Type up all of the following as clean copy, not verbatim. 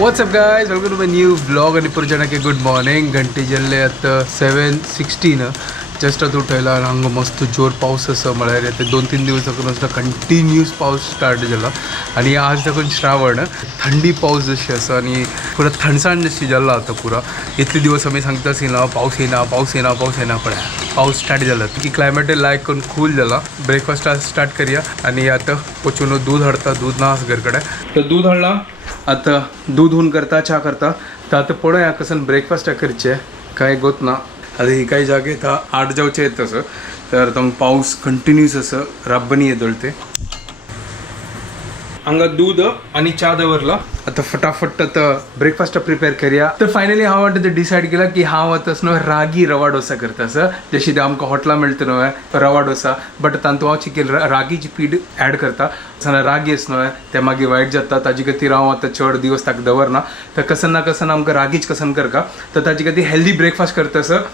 WhatsApp guys, welcome to my new blog आणि पुरजनाके good morning. घंटे जल्ले आता 7:16 जस्ट आता उठायला आणि हांगा मस्त जोर पाऊस असं म्हळ्यार ते 2-3 दिवस साकून कंटिन्यूस पाऊस स्टार्ट जाला आणि आज साकून श्रावण थंडी पाऊस जशी आसा आणि पुरा थंडसाण जशी जाला आता पुरा. इतले दिवस आमी सांगता आसतना पाऊस येना पाऊस येना पाऊस येना, पण पाऊस स्टार्ट जाला की क्लायमेट लायक करून कूल जाला. ब्रेकफास्ट स्टार्ट करूया आणि आता पचून दूध हाडता. दूध ना घरा कडेन तर दूध हाडला. आता दूध होऊन करता चा करता तर आता पळोवया कसं ब्रेकफास्ट करचे काय गोत ना. आता ही काही जागे तर 8 जावचे आहेत तसं तर मग पाऊस कंटिन्यूस असं राबणी येदळते. हांगा दूध आणि चा दवरला. आता फटाफट आता ब्रेकफास्ट प्रिपेअर करूया. तर फायनली हांव आता डिसायड केला की हांव आतां न्हू रागी रवा डोसा करता सर, जशी ते आमकां हॉटलां मेळटा न्हू रवा डोसा, बट तातूंत हांव चिकेन रागीची पीठ ॲड करता. रागी आसा न्हू ते मागीर वायट जाता. ताजे खातीर हांव आतां चड दिवस ताका दवरना. तर कसन ना कसन आमकां रागीच कसन करता. तर ताजे खातीर हेल्दी ब्रेकफास्ट करता सर.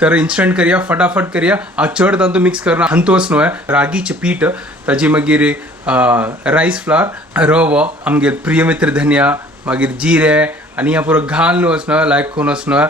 तर इन्स्टंट करूया, फटाफट करूया. हांव चड तातूंत मिक्स करना. हंतोस न्हू रागीचें पीठ, ताजी मागीर रायस फ्लावर, रवो, आमगे प्रिय मित्र धनिया, मागीर जिरे आनी ह्या पुरो घालून वचना लायक करून वचना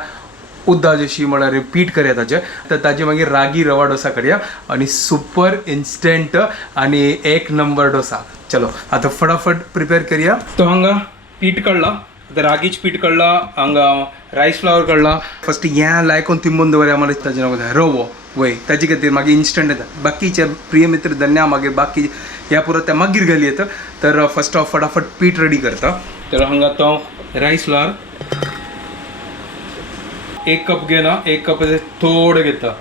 उद्दा जशी म्हळ्यार पीठ करया ताजें. तर ताजे मागीर रागी रवा डोसा करया आनी सुपर इन्स्टंट आनी एक नंबर डोसा. चलो आतां फटाफट प्रिपेअर करूया. तो हांगा पीठ काडला, आतां रागीच पीठ काडला, हांगा रायस फ्लावर काडला. फस्ट हें लायकून तिंबून दवरया मला ताजें नांव रवो वय ताजे खातीर मागीर इन्स्टंट येता. बाकीचे प्रिय मित्र धन्या मागीर बाकी ह्या पुरो ते मागीर घाली येता. तर फस्ट हांव फटाफट पीठ रेडी करता. तर हांगा तो रायस फ्लावर 1 कप घेना, 1 कप थोडं घेता.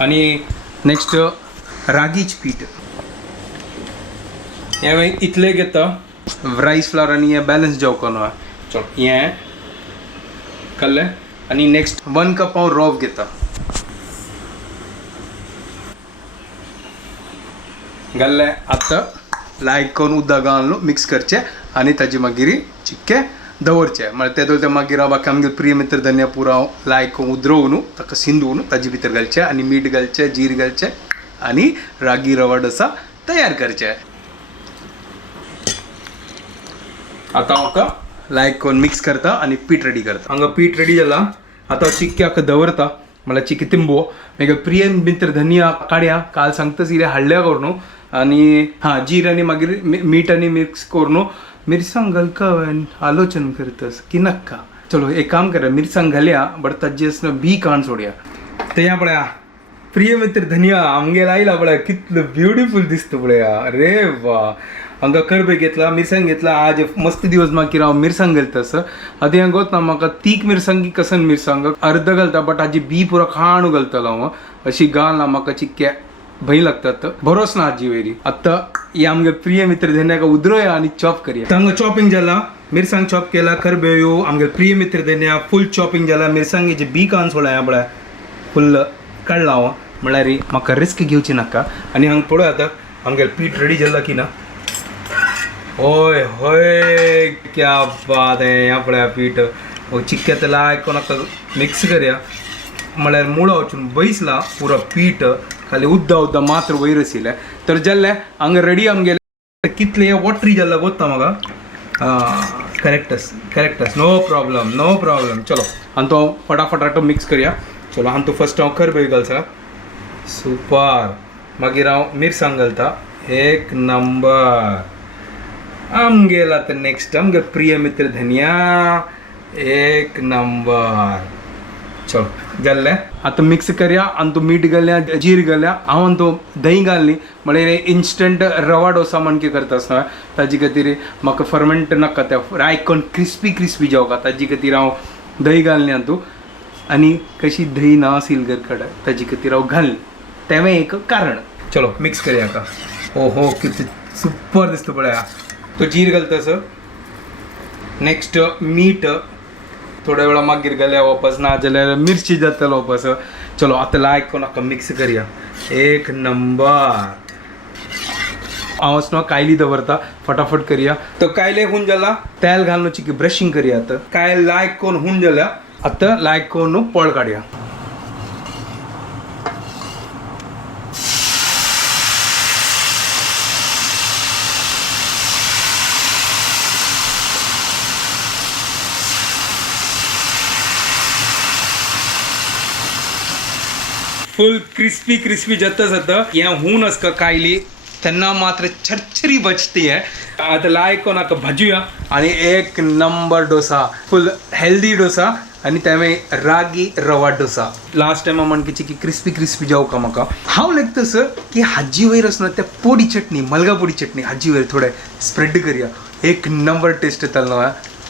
आणि नेक्स्ट रागीच पीठ हे इतले घेता. रायस फ्लावर आनी हें बॅलन्स जावंक न्हू. चल हें कल्लें. आनी नेक्स्ट 1 कप हांव रव घेता. घाल्लें. आतां लायक करून उदक घालून मिक्स करचें आनी ताजे मागीर चिक्के दवरचें. म्हळ्यार ते मागीर हांव बाकी आमगे प्रिय मित्र धनिया पुरो हांव लायक करून उदरवून ताका सिंदून ताजे भितर घालचें आनी मीठ घालचें, जीर घालचें आनी रागी रवा डोसा तयार करचें. आतां हांव लायक करून मिक्स करता आनी पीठ रेडी करता. हांगा पीठ रेडी जाला. आतां चिक्के हाका दवरता, म्हळ्यार चिक्के तिंबो. मागीर प्रिय मित्र धनिया काडया, काल सांगतास इले हाडल्या करून आनी जीर आनी मागीर मीठ आनी मिक्स करून मिरसांग घालका आलोचन करतास की नक्का. चलो एक काम करा, मिरसांग घालया बट ताजे बी काण सोडया. ते या पळया प्रिय मित्र धनिया आमगेर आयला पळया, कितलो ब्युटिफूल दिसता पळया. अरे वा. हांगा करबे घेतला, मिरसांग घेतला. आज मस्त दिवस मागीर हांव मिरसांग घालता सर. आतां हें गोत ना म्हाका तीख मिरसांग की कसन मिरसांग अर्ध घालता, बट हाजी बी पुरो खाणू घालतलो हांव. अशी घालना म्हाका चिक्के भंय लागतात. भरोस ना हाजी वयरी. आतां हे आमगे प्रिय मित्र धन्याक उदरोया आनी चॉप करया. हांगा चॉपिंग जाला, मिरसांग चॉप केला, करबेयो आमगे प्रिय मित्र धन्या फूल चॉपिंग जाला. मिरसांगेचे बी कान सोडा पळय फुल्ल काडला हांव. म्हळ्यार म्हाका रिस्क घेवची नाका. आनी हांगा पळय आतां आमगे पीठ रेडी जाला की ना. ओय होय क्या बात है. ह्या पळया पीठ चिक्के ते लायक कोणाक मिक्स करया. म्हळ्यार मुळो वचून बैसला पुरो पीठ, खाली उद्दा मात्र वयर आशिल्लें. तर जाल्लें हांगा रेडी आमगेलें. कितले वॉटरी जाल्ला गोत्ता म्हाका. करेक्टस नो प्रॉब्लम. चलो आनी तो फटाफट मिक्स करया. चलो आनी तो फस्ट हांव करबे घालता. सुपर. मागीर हांव मिरसांग घालता. एक नंबर. आमगेला तर नेक्स्ट आमगे प्रिय मित्र धनिया. एक नंबर. चलो जाल्लें. आतां मिक्स करया आनी तो मीठ घालया, जीर घालया. हांव आनी तो दही घालली. म्हळ्यार इन्स्टंट रवा डोसा म्हणके करता आसतना ताजे खातीर म्हाका फर्मेंट नाका ते रायक करून क्रिस्पी जावका. ताजे खातीर हांव दही घालली आनी तूं आनी कशी दही ना आशिल्ली घर कडेन ताजे खातीर हांव घालली. तेवें एक कारण. चलो मिक्स करया का. ओहो कितें सुपर दिसता पळया. तो जीर घालता सर. नेक्स्ट मीठ थोड्या वेळा मागीर घाल्या वापस, ना जाल्यार मिरची जातलो वापस. चलो आतां लायक करून हाका मिक्स करया. एक नंबर. हांव वचना कायली दवरता. फटाफट करया. तो कायले होऊन जाला. तेल घालून चिकी ब्रशिंग करया. आतां कायल लायक करून होऊन जाल्या. आतां लायक करून पळ काडया. फुल क्रिस्पी क्रिस्पी जतच होतं या हून असं कायली त्यांना मात्र छरछरी बचती आहे आता लायक नाका भाजूया आणि एक नंबर डोसा फुल हेल्दी डोसा आणि त्यामुळे रागी रवा डोसा लास्ट टाइम म्हणकीची की क्रिस्पी क्रिस्पी जाऊ का म्हाका हांव लायक तसं की हाजी वयर असना त्या पोडी चटणी मलगा पोडी चटणी हाजी वयर थोडे स्प्रेड करूया एक नंबर टेस्ट येतलो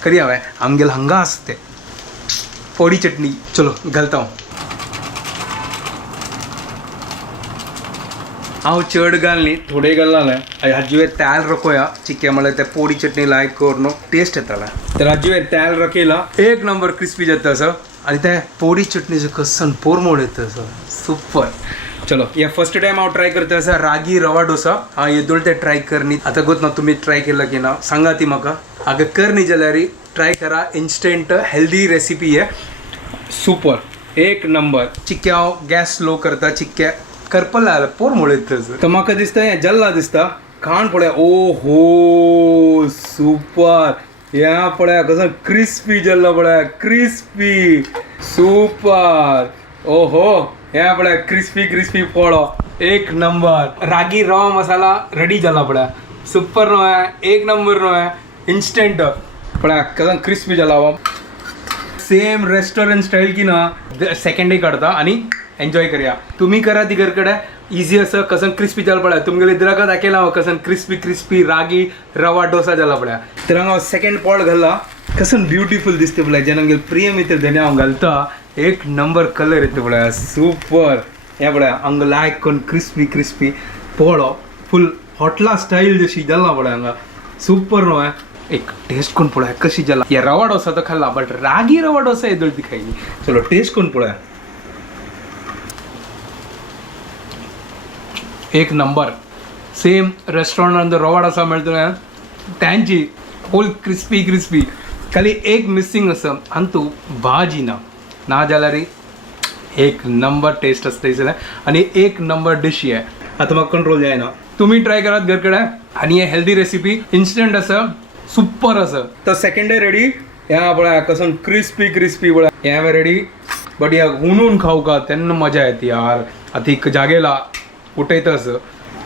करूया हांवें आमगेल हांगा आसते पोडी चटणी चलो घालता हांव चड घालनी थोडे घालना हाजी वयर तेल रखोया चिक्के म्हळ्यार त्या पोडी चटणी लायक करून टेस्ट येताला तर हाजी वयर तेल रखयला एक नंबर क्रिस्पी जाता असं आणि त्या पोडी चटणीचं कसन पोरमोड येतं असं सुपर चलो या फर्स्ट टाइम हांव ट्राय करता असं रागी रवा डोसा हांव येदोळ ते ट्राय करनी आता गोत ना तुमी ट्राय केला की ना सांगा ती म्हाका अगर करनी जाल्यार ट्राय करा इन्स्टंट हेल्दी रेसिपी आहे सुपर एक नंबर चिक्के हांव गॅस स्लो करता चिक्के करपला पोर मोडत तर म्हाका दिसता हें जल्ला दिसता खाण पळया ओ हो सुपर या पळया कसं क्रिस्पी जल्ला पळया क्रिस्पी सुपर ओ हो या पळया क्रिस्पी क्रिस्पी पोळो एक नंबर रागी रवा मसाला रेडी जाला पळया सुपर नो है एक नंबर नो है इंस्टंट पळया कसं क्रिस्पी जाला सेम रेस्टॉरंट स्टाईल की ना सेकंड डे काढता आणि एन्जॉय करूया तुम्ही करा तिकडे इजी असं कसं क्रिस्पी जाला पळया तुमगेले इधराका दाखयला कसं क्रिस्पी क्रिस्पी रागी रवा डोसा जाला पळया तर हांव सेकंड पॉट घालला कसं ब्युटिफुल दिसते पळया जेन्ना प्रिय मित्र धन्य हांव घालता एक नंबर कलर येतो पळया सुपर हे पळया हांगा लायक करून क्रिस्पी क्रिस्पी पोळो फुल हॉटला स्टाईल जशी जाला पळया हांगा सुपर नो है एक टेस्ट कोण पळया कशी जाला या रवा डोसा तर खाल्ला बट रागी रवा डोसा येदोळ ती खायली चलो टेस्ट कोण पळया एक नंबर सेम रेस्टॉरंट रवा डोसा मेळतो ना त्यांची फुल क्रिस्पी क्रिस्पी खाली एक मिसिंग असं आणि तू भाजी ना जाल्यार एक नंबर टेस्ट असते आणि एक नंबर डिश आहे आता म्हाका कंट्रोल जायना तुम्ही ट्राय करात घरकडे आणि हे हेल्दी रेसिपी इन्स्टंट असं सुपर असं तर सेकंड डे रेडी या पळया कसं क्रिस्पी क्रिस्पी पळया ह्या रेडी बट या हुनून खाऊ का त्यांना मजा येते यार आता एक जागेला उठयतं असं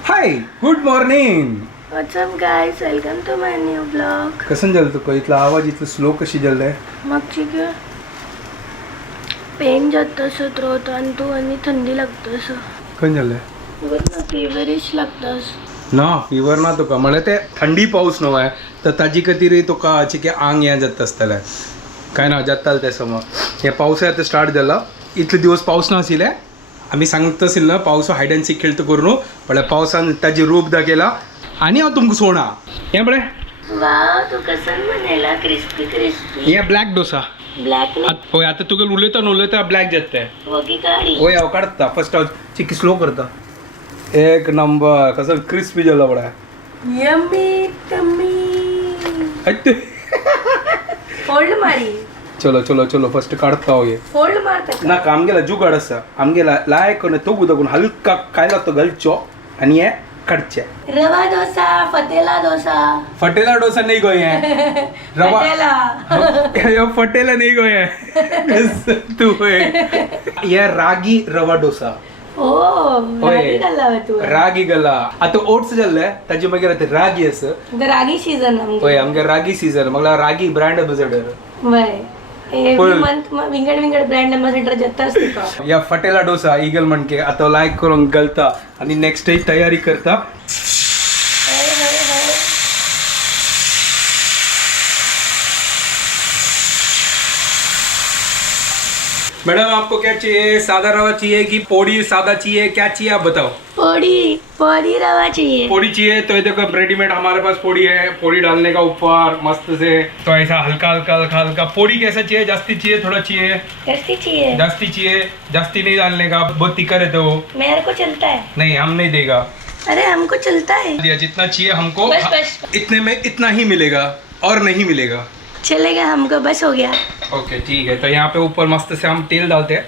hi good morning What's up guys, welcome to my new vlog. कसं झालं तुका इथला आवाज इथलं स्लो कशी झालंय मागची किंवा पेन जातं असं थ्रोट आणि तू आणि थंडी लागतं असं खंय झालंय बघ ना फेवरिश लागतंस ना फिवर ना तुका म्हळ्यार ते थंडी पावस न्हू आहे तर ताजी खातीर तुका चिके आंग हें जाता आसतलें काय ना जातालें तें समज हे पावसा आतां स्टार्ट जाला इतले दिवस पावस नाशिल्ले आमी सांगता आशिल्लें ना पावस हायड एंड सीक खेळता करून म्हळ्यार पावसान ताजी रूप दाखयला आणि हांव तुमकां सोडा हें पळय वाव तू कसं म्हणाला क्रिस्पी क्रिस्पी हे ब्लॅक डोसा ब्लॅक होय आता तुका उलयता ब्लॅक जाता वगी काढी होय हांव काडटा फर्स्ट हांव चिकी स्लो करता एक नंबर कसं क्रिस्पी जाला पळय यम्मी टम्मी फोल्ड मारी चलो चलो चलो फर्स्ट काढता हांव हे फोल्ड मारता ना आमगेला जुगाड आसा आमगेला लायक तोगू दाखवून हलका कायला तो घालचो आणि हे काडचे रवा डोसा फतेला डोसा फटेला डोसा नाही गो हे रवा फतेला फटेला नाही गो हे तू हे रागी रवा डोसा ओ रागी घाला तू रागी गला आता ओट्स जाल्ले ताजे मागीर आता रागी असं रागी सीजन होय आमगे रागी सीजन मला रागी ब्रँड एम्बेसेडर बरे मंथ विंगड ब्रँड एम्बेसेडर जाता असते का या फटेला डोसा इगल म्हणके आता लायक करून घालता आणि नेक्स्ट डे तयारी करता मैडम आपको क्या चाहिए सादा रवा चाहिए कि पोड़ी सादा चाहिए क्या चाहिए आप बताओ पोड़ी रवा चाहिए पोड़ी चाहिए तो ये देखो रेडीमेड हमारे पास पोड़ी है पोड़ी डालने का ऊपर मस्त से तो ऐसा हल्का हल्का हल्का हल्का पोड़ी कैसा चाहिए जास्ती चाहिए थोड़ा चाहिए जास्ती चाहिए जास्ती नहीं डालने का बहुत तीखा रहता है वो मेरे को चलता है नहीं हम नहीं देगा अरे हमको चलता है जितना चाहिए हमको बस। इतने में इतना ही मिलेगा और नहीं मिलेगा चलेगा हमको बस हो गया ओके ठीक है तो यहाँ पे ऊपर मस्त से हम तेल डालते हैं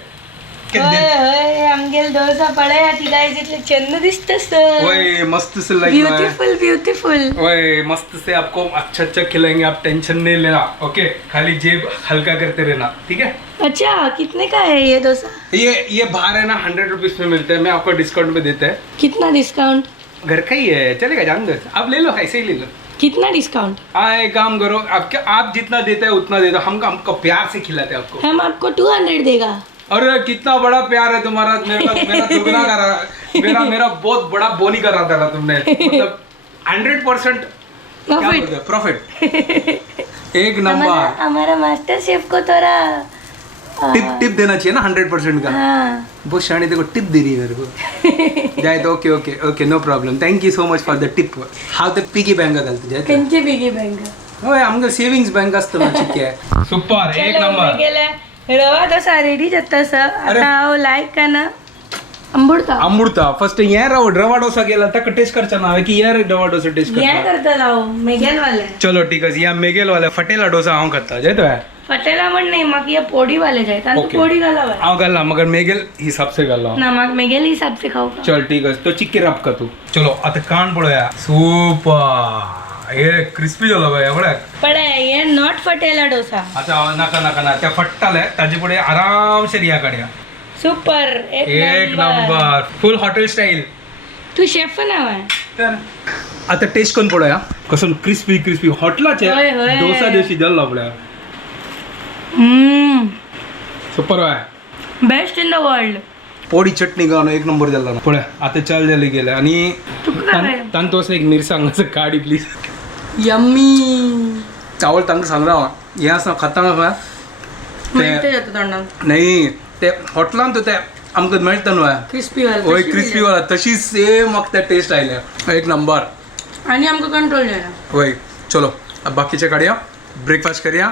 आमगेल डोसा पळय ती काय जितले चंद दिसतस वय मस्त से लाइक ब्यूटीफुल ब्यूटीफुल वही मस्त से आपको अच्छा अच्छा खिलाएंगे, आप टेंशन नहीं लेना। ओके, खाली जेब हल्का करते रहना, ठीक है। अच्छा कितने का है ये डोसा? ये बाहर है ना 100 रुपीज में मिलता है, मैं आपको डिस्काउंट में देता है। कितना डिस्काउंट? घर का ही है, चलेगा, जान दो, आप ले लो, ऐसे ही ले लो। कितना डिस्काउंट? हाँ एक काम करो, आप जितना देते हैं उतना दे दो, हमको प्यार से खिलाते हैं आपको। हम आपको 200 देगा। अरे कितना बड़ा प्यार है तुम्हारा, मेरा दुगना करा, मेरा बहुत बड़ा बोनी करा था तुमने, मतलब 100% प्रॉफिट। एक नंबर। हमारा मास्टर शेफ को थोड़ा टिप देना चाहिए ना 100% का। हाँ बहुत शानी देखो टिप दे रही है मेरे को। जाए तो okay okay okay no problem, thank you so much for the tip. Have the piggy bank घालते जाय त्यांची पिगी बँक होय, आमचं सेविंग्स बँक असतं ना, ठीक आहे। सुपर, एक नंबर। रवा डोसा रेडी जातस आता हांव लायक का ना अमृता फर्स्ट ये रवा डोसा गेला तक टेस्ट करचा ना की यार रवा डोसा टेस्ट ये करता। करता लाव मेगेल वाले चलो ठीक है, या मेगेल वाला फटेला डोसा हांव खाता जाय तो फटेला म्हण नाही मग ये पोडी वाले जाय तांतू Okay. पोडी घालावा हांव घालला, मगर मेगेल हिसाब से घालला। ना मग मेगेल हिसाब से खाऊ का? चल ठीक है, तो चिक्की रॅप का तू। चलो आता कान पळूया। सुपर, ये क्रिस्पी झाला बाय एवढा। पण ये नॉट फटेला डोसा। आता नका नका ना, त्या फट्टाले ताजे पुढे आरामशीर या काढ्या। सुपर एक नंबर, फुल हॉटेल स्टाईल। तू शेफ नाव आहे तर आता टेस्ट करून पळूया कसं क्रिस्पी क्रिस्पी हॉटेलाचे होय, होय. डोसा दिवशी जल्ला आपल्या। सुपर आहे, बेस्ट इन द वर्ल्ड। पोडी चटणी गाणं एक नंबर झाला ना पुढे। आता चाल झाले गेलं आणि तुका काय? तांतो असं एक मिरसांग असं काढी प्लीज। यम्मी चावल तांग सांग रहा हे असं खाता ना मिळते जातं तोंडात नाही ते हॉटेलान तो ते आमकां मेळटा न्हू क्रिस्पी वाला होय क्रिस्पी वाला तशी सेम म्हाका त्या टेस्ट आयल्या एक नंबर। आणि आमका कंट्रोल जायना होय चलो अब बाकीचे काढया, ब्रेकफास्ट करूया।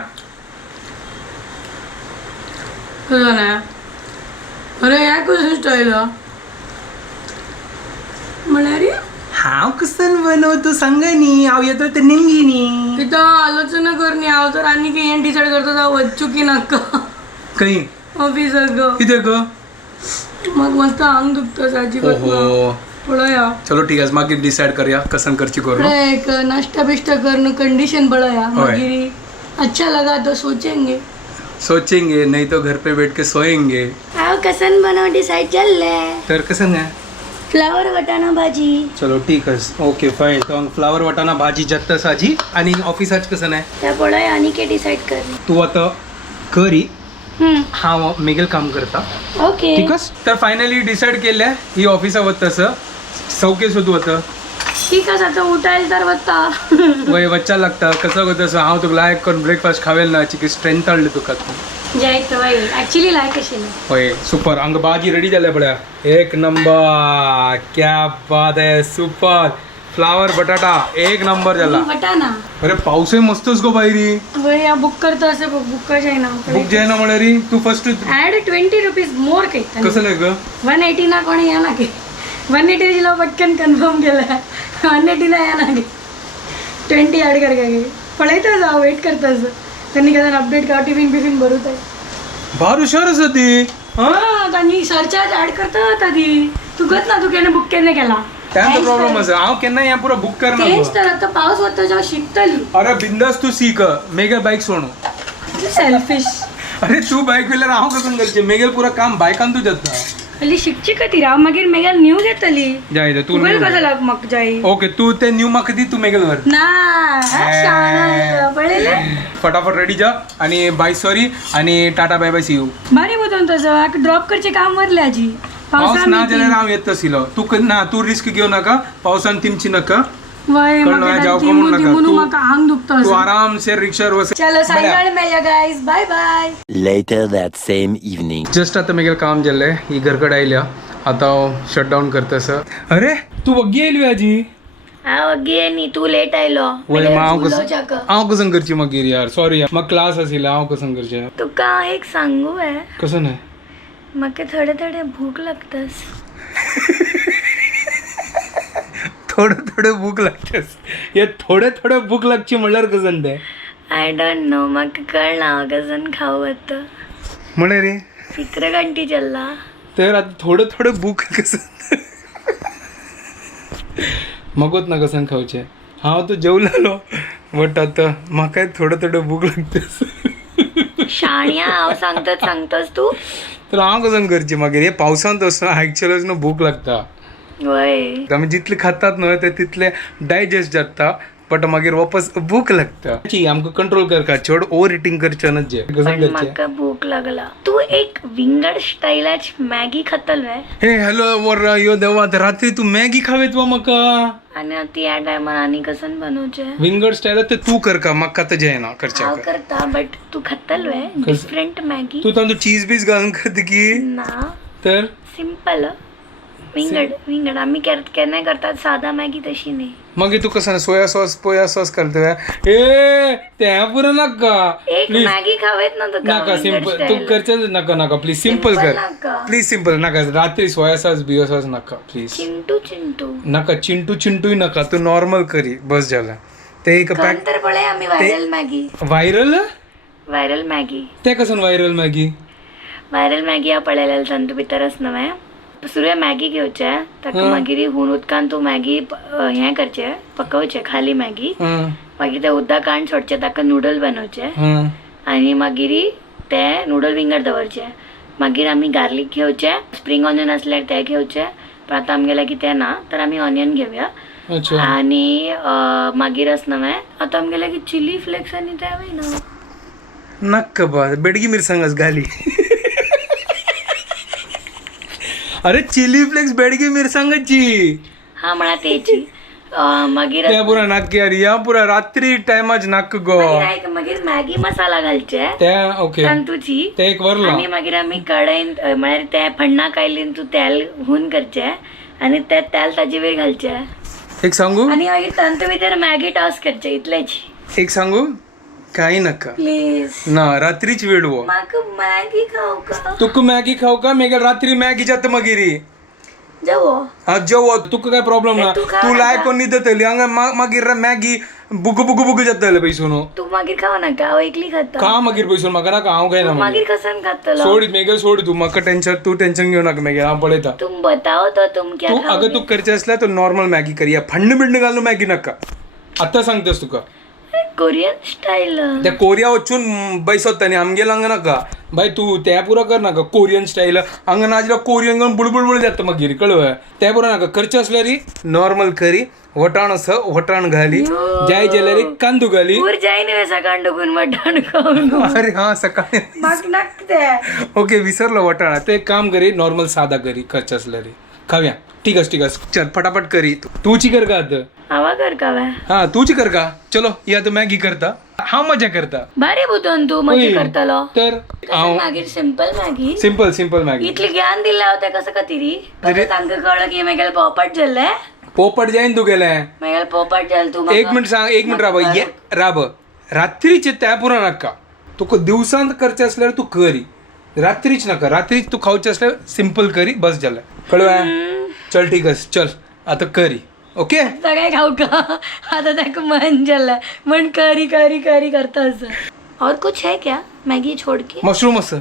तुझं ना अरे या कसं स्टाईल म्हणारी हांव कसं बनवतो सांग नी, हांव येतो ते निमगिनी तिथं आलोचना करणी हांव तर आनी काही डिसाईड करतो जाऊ वच्चू की नाका खंय ऑफिस ग कितें ग? मग मस्त आंग दुखतं साजी ओहो पळया चलो ठीक आहे, मागीर डिसाईड करूया कसन करची करू। एक नाश्ता बिष्टा करणं कंडिशन पळया होय. मागीर अच्छा लगा तो सोचेंगे सोचेंगे नहीं तो घर पे बैठ के सोएंगे। हांव कसन बनव डिसाईड केल्ले तर कसं आहे? फ्लावर वटाणा भाजी। चलो ठीक आहे ओके फाईन, तो फ्लावर वाटाणा भाजी जत्ता साजी आणि ऑफिसाच कसं नाही त्या पळया आणि के डिसाईड कर तू आता करी हा मेगल काम करता ओके ठीक आहे। तर फायनली डिसाईड केलं ही ऑफिसावर तसं सौकेस होतो आता ठीक आहे आता उठायला तर वत्ता वय वच्चा लागता कसं होतं तसं हांव तुका लायक करून ब्रेकफास्ट खावेल ना चिकी स्ट्रेंथ हाडली तुका जायचं बाई ऍक्च्युली लायक असेल होय सुपर। अंग भाजी रेडी झाल्या पळया एक नंबर, क्या बात है, सुपर। फ्लावर बटाटा एक नंबर झाला। वटाणा अरे पाऊसही मस्तच गो बाहेरी वय या बुक करतो असं बुक जायना बुक जाय ना म्हणे रे तू फर्स्ट ऍड 20 रुपीज मोर काही कसं नाही ग 180 ना कोणी या ना की 180 जिला पटकन कन्फर्म केलं 180 ना या ना की 20 ऍड कर काय पळायचं जाऊ वेट करतं त्यांनी काय अपडेट का टिफिन भरूत आहे बार हुशारच होती हा त्यांनी सरचार्ज ऍड करतात आधी तुकत ना तू केने बुक केने केला त्यांचा प्रॉब्लेम असं हांव केन्ना या पुरा बुक करना तेच तर आता पाऊस होतो जेव्हा शिकतली अरे बिंदास तू सीक मेगल बाईक सोडू। सेल्फिश अरे तू बाईक व्हीलर हांव कसं करचे मेगल पुरा काम बायकान तू जाता हल्ली शिकची का ती राव मागीर मेगल न्यू घेतली जाय तू तुगल कसं लाग मग जाई ओके तू ते न्यू माका दी तू मेगल वर ना शाळा पळेले फटाफट रेडी जा आणि बाय सॉरी आणि tata bye bye see you. भारी बोलतो तसं ड्रॉप करचे काम वरले आजी पाऊस ना पावसा जाल्यार हांव येत आशिल्लो तू रिस्क घेऊ नका पावसान तिमची नका वय कळलं, मग जाऊ का तिमू म्हणू नका. तिमून तू- म्हाका आंग दुखतो तू असं. आरामशीर रिक्षावर बस। चलो सांगाळ मेळया guys bye bye Later that same evening. Just आता मेगेल काम जाल्लें ही घरकडे आयल्या आता शट डाऊन करता सर। अरे तू वग्गी आयली आजी हांव गे नी तू लेट आयलो वय मग हांव कसं करची मागीर यार सॉरी यार मग क्लास आशिल्लो हांव कसं करचें तुका एक सांगू आहे कसं नाही म्हाका थोडे थोडे भूक लागतस थोडं भूक लागतेस हे थोडे भूक लागची म्हणल्यार कसं ते आय डोंट नो म्हाका कळना हांव कसं खाऊ आता म्हणे रे चित्रगंटी चल्ला तर आता थोडं थोडं भूक कसं मगोत ना कसं खावचे हांव तो जेवलेलो बट आता म्हाका थोडं थोडं भूक लागते शाण्या हांव सांगताच तू तर हांव कसं करचें मागीर हे पावसांत असं एक्चुअली न्हू भूक लागता वय आमी जितले खातात न्हू ते तितले डायजेस्ट जाता बट मागीर वापस भूक लागता आमकां कंट्रोल करता चड ओवर इटिंग करचें न्हू जे कसं पण करचें म्हाका भूक लागला तू एक विंगड स्टायलाची मॅगी खातल वे हे हॅलो वर यो देवा आता रात्री तू मॅगी खावेत वा म्हाका आणि आता या टायमार आनी कसन बनवचे विंगड स्टायल ते तू कर का म्हाका आतां जायना करचें हांव करता बट तू खातल वे डिफरंट मॅगी तू तांदूळ चीज बीज घालून करता की ना तर सिंपल विंगड आम्ही केन्नाय करतात साधा मॅगी तशी नाही मागीर तू कसं सोया सॉस पोया सॉस करता ए तें पुरो नाका एक प्लीज मॅगी खावेत ना तुका नाका विंगड सिंपल तू style. करचें नाका प्लीज सिंपल कर नाका. प्लीज सिंपल नाका रात्री सोया सॉस बियो सॉस नाका प्लीज चिंटू नाका चिंटूय नाका तू नॉर्मल करी बस झालं ते एक पॅक नंतर पळय आम्ही व्हायरल मॅगी ते कसं व्हायरल मॅगी हा पळयलेलो तंतू भितरच नव्हे सुरवें मॅगी घेवचे ताका मागीर हुन उदकान तू मॅगी हें करचे पकवचे खाली मॅगी मागीर ते उदक काण सोडचे ताका नूडल बनवचे आनी मागीर ते नूडल विंगड दवरचे मागीर आमी गार्लीक घेवचे स्प्रिंग ऑनियन असल्यार ते घेवचे पण आतां आमगेल्या की ते ना तर आमी ऑनियन घेवया आनी मागीरच नव्हे आतां आमगेल्या की चिली फ्लेक्स आनी ते ना नक्का बा बेडगी मिरसांगच घाली अरे चिली फ्लेक्स बेडगी मिरसांगाची हा म्हणा तेची मागीर त्या पुरा नाक यार या पुरा रात्री टायमाच नाक गो मागीर मॅगी मसाला घालचे त्या ओके तांतूची ते एक वरला आनी मागीर आमी कढईन म्हळ्यार ते फण्णाक आयलीन तू तेल हुन करचे आनी ते तेल ताजे वयर घालचे एक सांगू आनी मागीर तांतू भितर मॅगी टॉस करचे इतलेच एक सांगू काही नका प्लीज ना रात्रीच वेळ वो म्हाका मॅगी खावका तुका मॅगी खाऊ का मेगा रात्री मॅगी जाता मागिरी जेवो हा जेव तुका काय प्रॉब्लेम ना तू खा तू लाय आता. कोण न्हिदतली हांगा मागीर मॅगी बुगू जातले पयसून तू मागीर खाव नाका हांव एकली खाता का मागीर पयसून म्हाका नाका हांव खायना मागीर कसन खातलो सोड मेगा सोड तू म्हाका टेन्शन तू टेन्शन घेऊ नाका मेगा हांव पळयता तुम बताओ तो तुम क्या तू अगं तू करचे असल्या तर नॉर्मल मॅगी करूया फंड बिंड घालून मॅगी नाका आता सांगतेस तुका कोरियन स्टाईल त्या कोरिया वचून बैसतानी आमगेला हांगा नाका बाय तू त्या पुरा कर नाका कोरियन स्टाईल हांगा नाजल्या कोरियन घेवन बुडबुड जाता मागीर कळव त्या पुरा नाका करचे असल्यार नॉर्मल करी वटाण घाली जाय जाल्यार कांदो घाली पूर जाय न्हय सकाळ डोकून मटण खाऊन अरे हा सकाळी म्हाका नाकते ओके विसरलो वटाणा ते एक काम करी नॉर्मल साधा करी करचे असल्यार खाव्या ठीक आहे चल फटाफट करी तूची कर का आता आवा कर का वे हा तूची कर का चलो या तर मॅगी करता हा मजा करता भारी बुतोन तू मजा करतलो तर मागीर सिंपल सिंपल मॅगी इतले ज्ञान दिला होता कसं का तिरी तांकां कळलं की मागेल पोपट जाल्ले पोपट जाईन तू गेले मागेल पोपट जाल तू एक मिनिट सांग एक मिनिट राब रात्रीचे त्या पुरा नाका तुका दिवसांत करचे असल्यार तू करी रात्रीच नाका रात्रीच तू खावचे असल्यार सिंपल करी बस झालं कळवा चल ठीक आहे चल आता करी ओके सगळे खाऊ का आता तक मन जला मन करी करता और कुछ है क्या मैगी छोड़ के मशरूम असं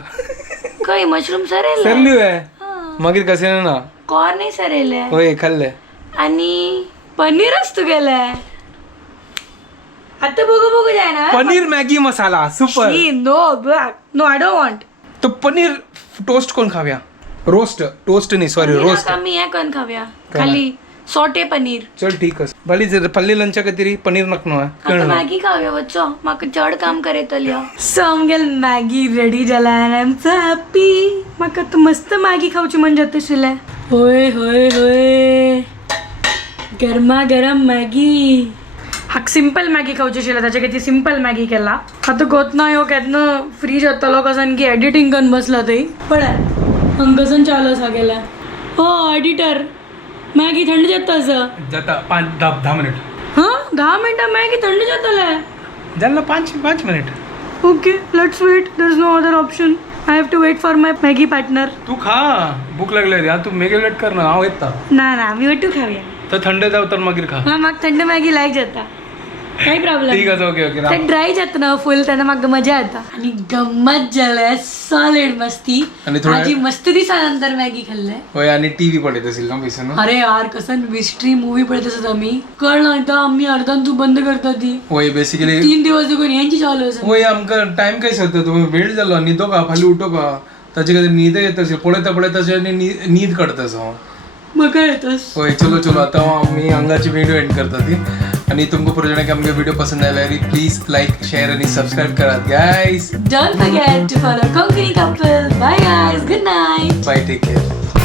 कोई मशरूम सरेल सरली आहे मागीर कसे ना कॉर्न नाही सरेल होय खाल्ले आणि पनीरच तू गेलाय आता बघू जाय ना paneer Maggi masala super no I don't want तो पनीर टोस्ट कोण खाव्या टोस्ट नाही सॉरी रोस्ट आम्ही हे कोण खाव्या खाली सोटे पनीर चल ठीक आहे भली जर पल्ली लंचा कधी पनीर नकनो आता मॅगी खाव्या बच्चो म्हाका चड काम करेतलो सो आमगेल मॅगी रेडी जाला आय एम सो हॅपी म्हाका तर मस्त मॅगी खावची म्हणजे तशिले होय गरमा गरम मॅगी हाक सिंपल मॅगी खावची आशिल्लें ताचे खातीर सिंपल मॅगी केला आतां गोतना ह्यो केन्ना फ्री जातलो कसन की एडिटींग करून बसला थंय पळय हंगसन चालू आसा गेल्या हो एडिटर मॅगी थंड जाता 10 मिनिट हां 10 मिनटां मॅगी थंड जातले जाल्ला 5 minute okay let's wait there is no other option I have to wait for my Maggi partner तू खा भूक लागली हा तू मेगे लेट कर ना हांव येता ना आमी वट्टू खावया तर थंड जाव तर मागीर खा हां म्हाका थंड मॅगी लायक जाता काही प्रॉब्लेम ठीक आहे ओके ओके ते ड्राय जात ना फुल त्यांना म्हाका मजा येता आणि गंमत झाल्या सॉलिड मस्ती आणि थोडं- आजी मस्त दिसानंतर मॅगी खाल्लंय होय आणि टीव्ही पण येत असेल ना पैसे अरे यार कसं मिस्ट्री मूवी पडत असत आम्ही कळलं एकदा आम्ही अर्धान तू बंद करता ती होय बेसिकली 3 दिवस दुकान यांची चालू असत होय आमका टाइम काय सांगता तुम्ही वेळ झालो न्हिदो का फाली उठो का ताची कधी न्हीद येत असेल पळयता पळयता न्हीद काढतास मग काय येतस होय चलो आता आम्ही हांगाची व्हिडिओ एंड करता ती आणि तुमको पुढे जाणे की आमका व्हिडिओ पसंद आयला प्लीज लाईक शेअर आणि सबस्क्राईब करा guys Don't forget to follow Konkani couple. Bye guys. Good night. Bye take care